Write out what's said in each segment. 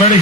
పడి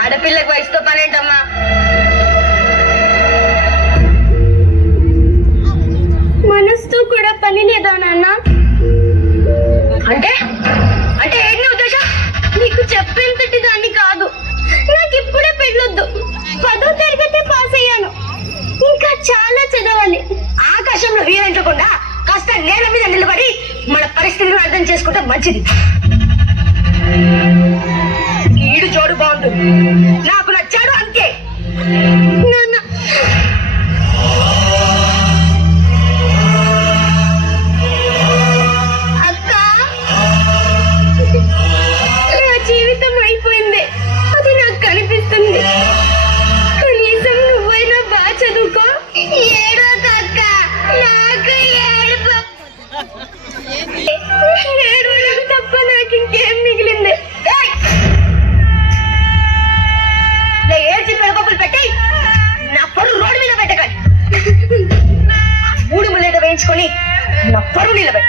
ఆడపిల్లకు వయసుతో పనేంటమ్మా? మనసుతో కూడా పని లేదా నాన్న? అంటే అంటే ఏంటి ఉద్దేశం? నీకు చెప్పేంతటి దాన్ని కాదు. నాకు ఇప్పుడే పెళ్ళొద్దు. 10వ తరగతి పాస్ అయ్యాను. ఇంకా చాలా చదవాలి. ఆకాశంలో వీరించకుండా కాస్త నేల మీద నిలబడి మన పరిస్థితిని అర్థం చేసుకుంటే మంచిది. ఈడు జోడు బాగుంటుంది, నాకు నచ్చాడు అంతే. నాన్న అక్క, నా జీవితం అయిపోయింది. అది నాకు కనిపిస్తుంది. కనీసం నువ్వైనా బాగా చదువుకో. ఏడవక అక్క, నాకు ఏడుపు. ఏడవడం తప్ప నాకు ఇంకేం మిగిలింది? ఏడ్చి పెడపప్పులు పెట్టి నా పరువు రోడ్డు మీద పెట్టకండి. 3 ముళ్ళేట వేయించుకొని నా పరువు నిలబెట్టి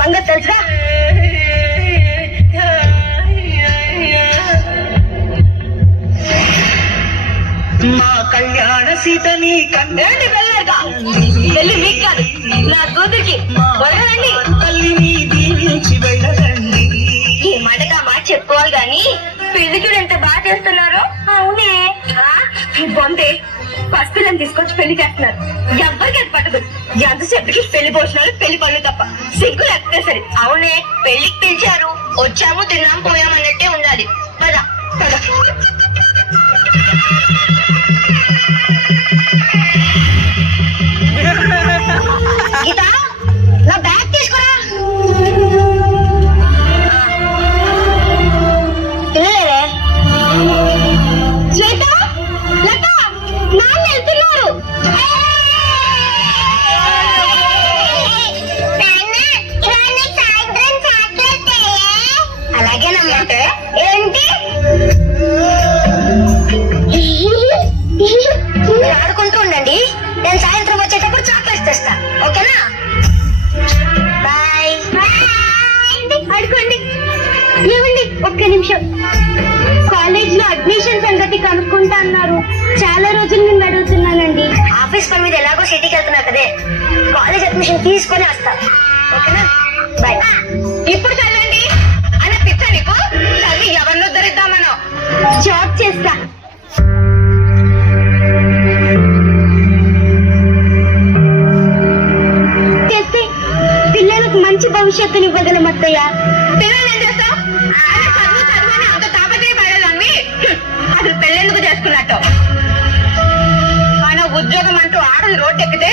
సంగతి తెలుసుగా. మా కళ్యాణ సీతని ఏంటి వెళ్ళాక వెళ్ళి మీకు కాదు, నా కూతురికి వదలండి. తల్లిని దీవించి వెళ్ళదండి. ఈ మాటగా మాట చెప్పుకోవాలి గాని పెళ్లికి ఎంత బాగా చేస్తున్నారు. అవునే ఈ బొంతే పసిపిల్లని తీసుకొచ్చి పెళ్లి చేస్తున్నారు. ఎవ్వరికి అది పట్టదు. ఎంతసేపటికి పెళ్లి భోజనాలు, పెళ్లి పనులు తప్ప సిగ్గు లేకపోతే సరే. అవునే, పెళ్లికి పిలిచారు, వచ్చాము, తిన్నాం, పోయాం అన్నట్టే ఉండాలి. పద పద. గీత, నా బ్యాగ్ తీసుకురా. తినలేరే? శ్వేత, లత, నాన్న వెళ్తున్నారు. అలాగేనమ్మా. ఏంటి ఆడుకుంటూ ఉండండి, నేను సాయంత్రం వచ్చేటప్పుడు చాక్లెట్స్ తెస్తా. ఓకేనా? బాయ్. ఆడుకోండి. ఏమండి, ఒక్క నిమిషం. కాలేజ్ లో అడ్మిషన్ సంగతి కనుక్కుంటా అన్నారు. చాలా రోజులు నేను అడుగుతున్నానండి. ఆఫీస్ పని మీద ఎలాగో సిటీకి వెళ్తున్నా కదే, కాలేజ్ అడ్మిషన్ తీసుకొని వస్తా. ఓకేనా? బాయ్. ఇప్పుడు చదవండి అన్న పిచ్చ నీకు. చదివి ఎవరినో ధరిద్దామనో. జాబ్ చేస్తా. చేస్తే పిల్లలకు మంచి భవిష్యత్తుని ఇవ్వగలం అత్తయ్య. పిల్లలు ఏం చేస్తావు? చదువు చదువుని అంత తాపత్రయ పడేదాన్ని. అసలు పెళ్ళెందుకు చేసుకున్నట్టు? మన ఉద్యోగం అంటూ ఆడది రోడ్డు ఎక్కితే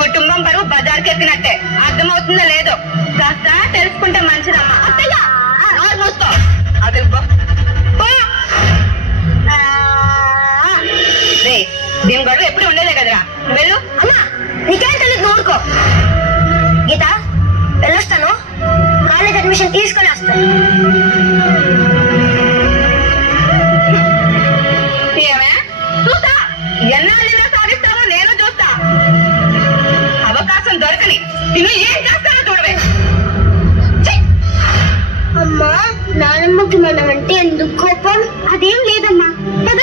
కుటుంబం పరువు బజార్కి ఎక్కినట్టే. అర్థమవుతుందో లేదో కాస్త తెలుసుకుంటే మంచిదమ్మా. అత్తయ్య నోరు మూసుకో. అది దీని గొడవ ఎప్పుడు ఉండేదే కదరా. వెళ్ళు. అమ్మా నీకేం తెలియదు, నోరుకో. గీత, వెళ్ళొస్తాను. కాలేజ్ అడ్మిషన్ తీసుకొని వస్తాను. ఏమే చూస్తా, ఎన్నాళ్ళైనా సాధిస్తావో నేను చూస్తా. అవకాశం దొరకని నిన్ను ఏం చేస్తానో చూడవే. అమ్మా, నానమ్మ అమ్మకి మనం అంటే ఎందుకు కోపం? అదేం లేదమ్మా, పద.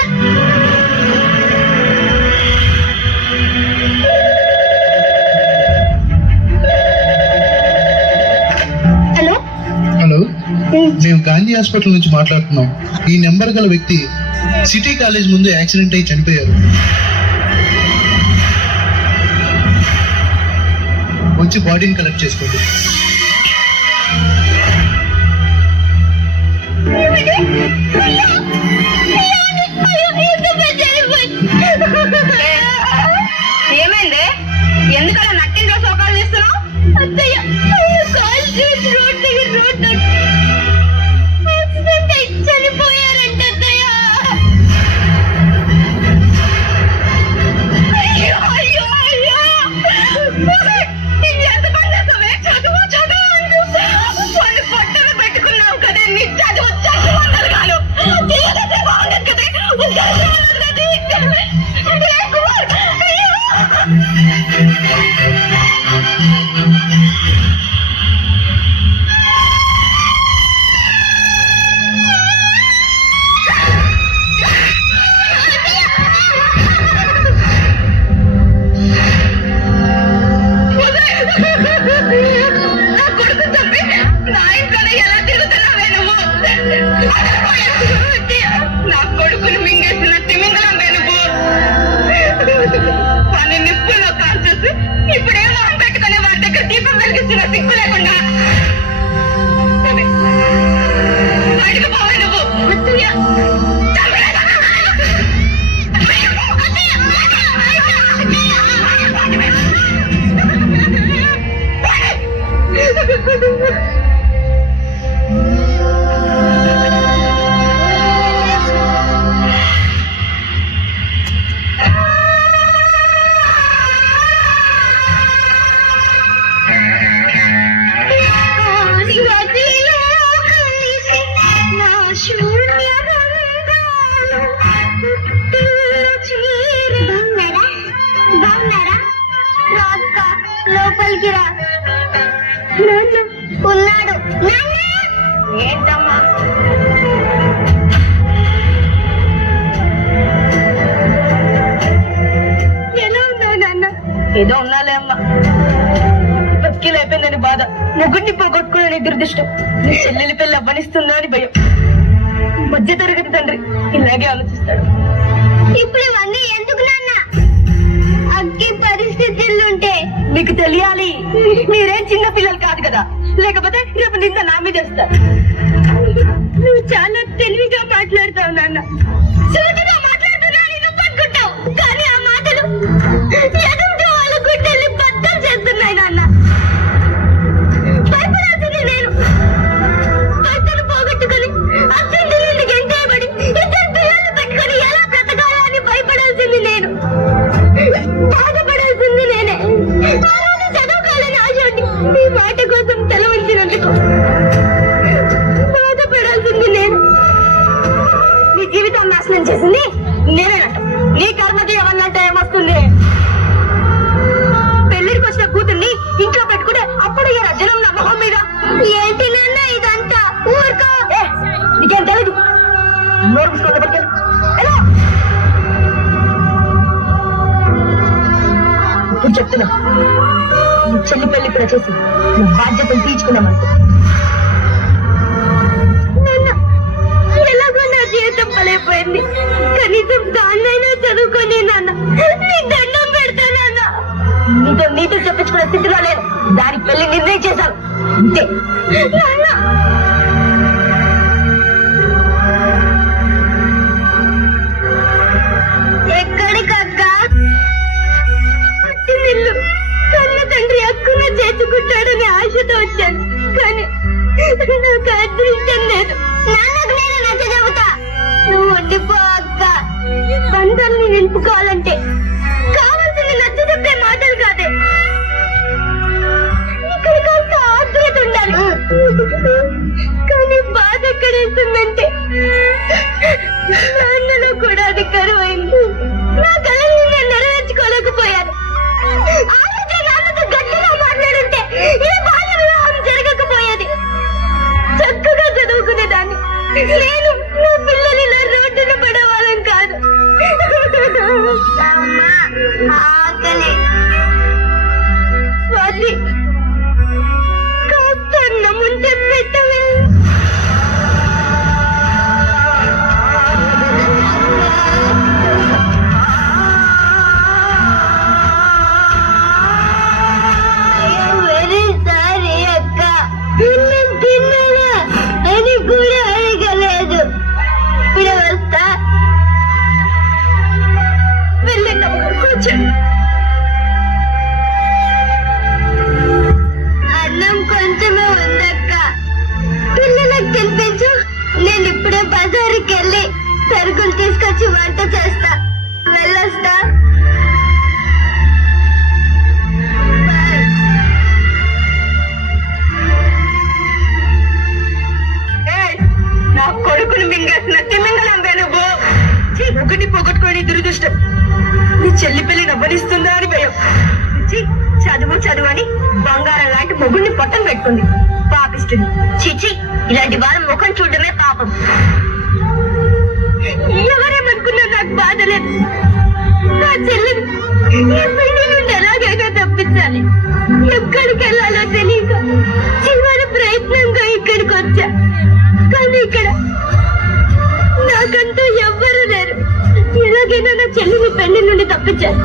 హలో హలో, మేము గాంధీ హాస్పిటల్ నుంచి మాట్లాడుతున్నాం. ఈ నెంబర్ గల వ్యక్తి సిటీ కాలేజ్ ముందు యాక్సిడెంట్ అయి చనిపోయారు. వచ్చి బాడీని కలెక్ట్ చేసుకోండి. ఏమైంది? ఎందుకలా నట్టింట్లో సోకాలు చేస్తున్నావు? అత్తయ్య, కాల్ చేసి రోడ్ దగ్గర రోడ్ యాక్సిడెంట్ అయి చనిపోయారంట అత్తయ్య. అయ్యో అయ్యో అయ్యో! ఇది ఎంత పని చేస్తావే? చదువు చదువు అంటూ వాళ్ళు పొట్టలు పెట్టుకున్నావు కదా, నీ చదువు చదువు కాదు. బాగుండదు కదా, అయ్యో! నా కొడుకు తప్పి నా ఇంట్లోనే ఎలా తిరుగుతున్నావే నువ్వు? నా కొడుకుని మింగేసిన తిమింగలమే నువ్వు. వాని నిప్పులో కాల్చేసి ఇప్పుడేమో పెట్టుకుని వారి దగ్గర దీపం వెలిగిస్తున్న సిగ్గు లేకుండా బయటకు పోవే నువ్వు. లోపలికి రా. నాన్న ఉన్నాడు. ఏంటమ్మా? ఎలా ఉన్నావు నాన్న? ఏదో ఉన్నాలే అమ్మా. బతికిలు అయిపోయిందని బాధ, ముగ్గురిని పోగొట్టుకుని దురదృష్టం, నీ చెల్లెలి పెళ్లి అవ్వనిస్తుందో అని భయం. మధ్య తరగతి తండ్రి ఇలాగే ఆలోచిస్తాడు. ఇప్పుడు ఇవన్నీ ఎందుకు నాన్న? అక్కి పరిస్థితులుంటే మీకు తెలియాలి, మీరేం చిన్న పిల్లలు కాదు కదా, లేకపోతే రేపు నింద నా మీద వేస్తారు. నువ్వు చాలా తెలివిగా మాట్లాడతావు నాన్న. సూటిగా మాట్లాడుతున్నాను నువ్వు అనుకుంటావు, కానీ ఆ మాటలు ఎదుటి వాళ్ళ గుడ్డల్ని బద్దలు చేస్తున్నాయి నాన్న. భయపడాల్సింది నేను. భర్తను పోగొట్టుకుని అత్యంత గెంటేయబడి ఇద్దరు పిల్లలు పెట్టుకుని ఎలా బ్రతకాలా అని భయపడాల్సింది నేను. బాధపడాల్సింది నేనే. ఆ రోజు చదువుకోవాలని ఆశ ఉండి నీ మాట కోసం తల వంచినందుకు బాధపడాల్సింది నేను. నీ జీవితం నాశనం చేసింది నేనేనట. నీ కర్మకి ఏమన్నంటే ఏమొస్తుంది? పెళ్లికి వచ్చిన కూతుర్ని ఇంట్లో పెట్టుకుంటే అప్పుడు ఈ రజనం నా మొహం మీద. ఏంటి నాన్న ఇదంతా? ఊరుకో. నీకేం తెలీదు. నోరు మూసుకోండి, పట్టుకెళ్ళు. ఎలా? ఇప్పుడు చెప్తున్నా, నీ చెల్లి పెళ్లి కూడా చేసి నా బాధ్యతను తీర్చుకున్నామంటే నాన్న, ఎలాగో నా జీవితం పలైపోయింది. కనీసం దాన్నైనా చదువుకొని నాన్న, నీ దండం పెడతా నాన్న. నీతో నీతులు చెప్పించుకునే స్థితిలో లేదు. దాని పెళ్లి నిర్ణయం చేశాను అంతే. నాన్న, ఎక్కడికక్కా? పుట్టినిల్లు కన్న తండ్రి హక్కున చేసుకుంటాడని ఆశతో వచ్చాను, కానీ నాకు అదృష్టం లేదు. నాన్నకు నేను నచ్చ చెబుతా, నువ్వు ఉండిపో అక్క. బంధాన్ని నిలుపుకోవాలంటే కావాల్సింది నచ్చ చెప్పే మాటలు కాదే, ఇక్కడ కాస్త ఆత్రుత ఉండాలి. కానీ బాధ ఎక్కడేస్తుందంటే నాన్నలో కూడా అది కరువైంది. నా కళని నేను నెరవేర్చుకోలేకపోయాను. ఆ రోజే నాన్నతో గట్టిగా మాట్లాడుంటే ఈ బాల్య వివాహం జరగకపోయేది. చక్కగా చదువుకునేదాన్ని. నేను నా పిల్లలు ఇలా రోడ్డున పడేవాళ్ళం కాదు. అమ్మా, ఆకలి. స్వాతి, కాస్త అన్నం ఉంటే పెట్టవే. వెరీ సారీ అక్క, అన్నం తిన్నావా అని కూడా అడగలేదు. ఇప్పుడు వస్తా. వెళ్ళండి, కూర్చోండి. అన్నం కొంచెమే ఉందక్క, పిల్లలకు తినిపించు. నేను ఇప్పుడే బజారుకి వెళ్ళి సరుకులు తీసుకొచ్చి వంట చేస్తా. వెళ్ళొస్తా. బాయ్. నా కొడుకుని మింగేసిన తిమింగలంబే నువ్వు. ఒకటి పోగొట్టుకోని దురదృష్టం. నీ చెల్లి పెళ్లి నవ్వనిస్తుందా అని భయం. చదువు చదువు అని బంగారం లాంటి మొగుడిని పొట్టం పెట్టుకుంది. పాపిస్తుంది. చిచి, ఇలాంటి వాళ్ళ ముఖం చూడడమే పాపం. ఎవరేమనుకున్నా నాకు బాధ లేదు. నా చెల్లిని ఈ పెళ్లి నుండి ఎలాగైనా తప్పించాలి. ఎక్కడికి వెళ్ళాలో తెలియక చివరి ప్రయత్నంగా ఇక్కడికి వచ్చా. కానీ ఇక్కడ నాకంటూ ఎవ్వరూ లేరు. ఎలాగైనా నా చెల్లిని పెళ్లి నుండి తప్పించాలి.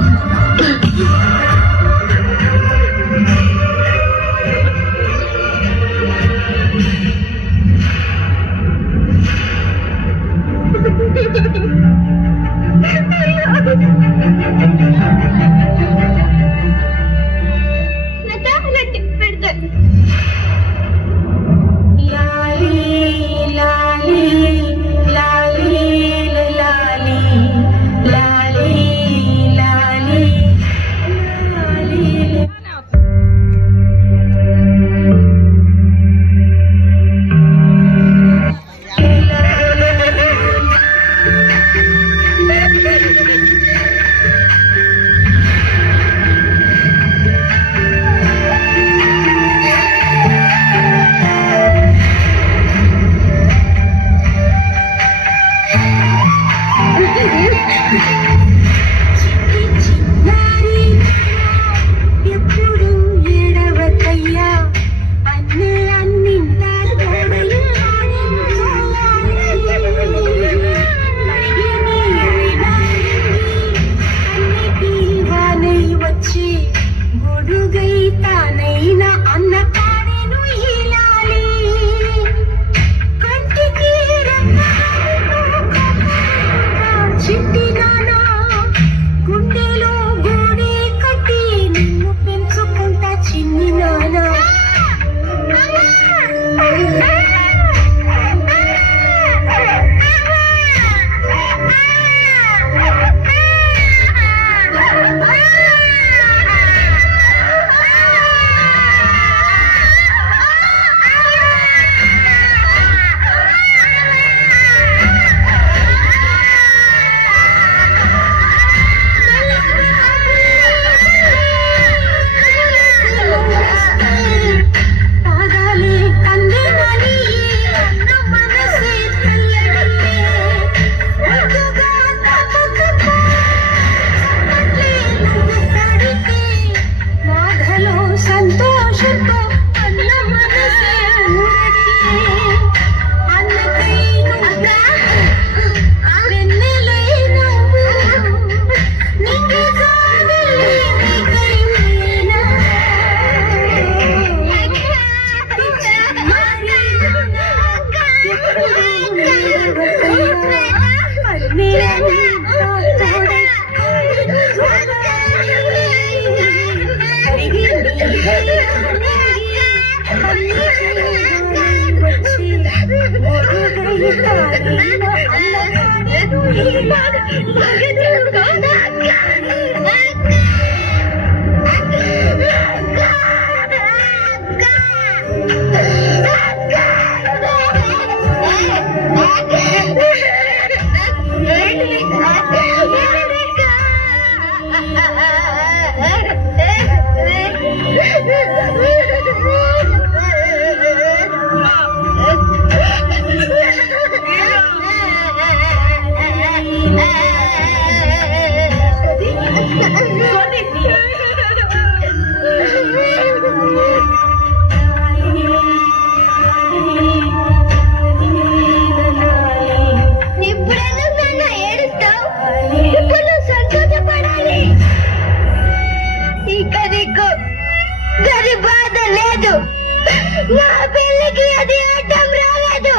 నా పెళ్ళికి అది అడ్డం రాలేదు.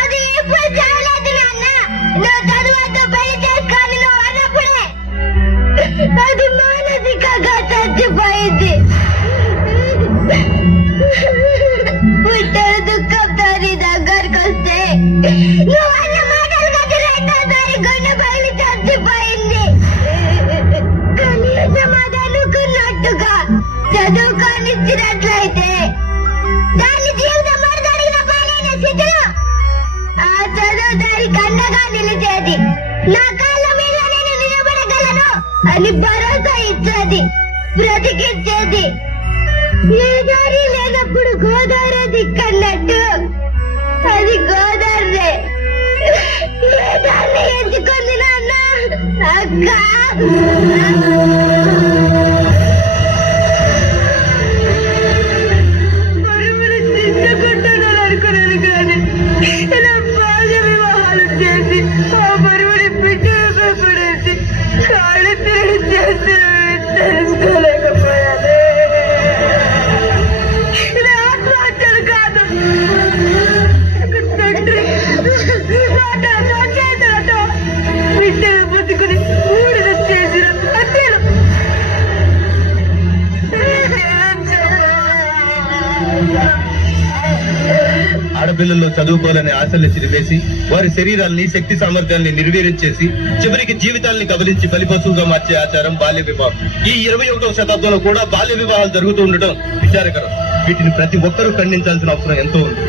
అది ఎప్పుడు జరగలేదు నాన్న. నువ్వు చదువుతో పెళ్లి చేసుకొని నువ్వు అన్నప్పుడే అది మానసికంగా చచ్చిపోయింది. పుట్టిన దుఃఖంతో నీ దగ్గరకు వస్తే నువ్వు అన్న మాటలు కట్టి రెండోసారి గుండె పగిలి చచ్చిపోయింది. కనీసం అది అనుకున్నట్టుగా చదువుకొనిచ్చినట్లయితే దాన్ని జీవితం మరుదడిగిన పాలైన స్థితిలో ఆ చదువు దానికి అండగా నిలిచేది. నా కాళ్ళ మీద నేను నిలబడగలను అని భరోసా ఇచ్చేది, బ్రతికిచ్చేది. ఏ దారి లేనప్పుడు గోదావరి దిక్కన్నట్టు అది గోదావరి. ఏ దాన్ని ఎంచుకుంది నాన్న? అక్క మరువులు చింతకుంటున్నాను అనుకున్నాను కానీ ఇలా బాల్య వివాహాలు చేసి ఆ మరువుని పిచ్చి పడేసి కాళ్ళు తిరిగి చేసి తెలుసుకోలేకపోయాను. ఇది ఆత్మహత్యలు కాదు. ఒక తండ్రి మాటలతో చేతులతో బిడ్డలు బతుకుని ఊడిద చేసిన హత్యలు. ఆడపిల్లల్లో చదువుకోవాలనే ఆశల్ని చిరివేసి వారి శరీరాల్ని శక్తి సామర్థ్యాల్ని నిర్వీర్యం చేసి చివరికి జీవితాల్ని కబలించి బలిపశువుగా మార్చే ఆచారం బాల్య వివాహం. ఈ 21వ శతాబ్దంలో కూడా బాల్య వివాహాలు జరుగుతూ ఉండడం విచారకరం. వీటిని ప్రతి ఒక్కరూ ఖండించాల్సిన అవసరం ఎంతో ఉంది.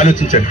ఆలోచించండి.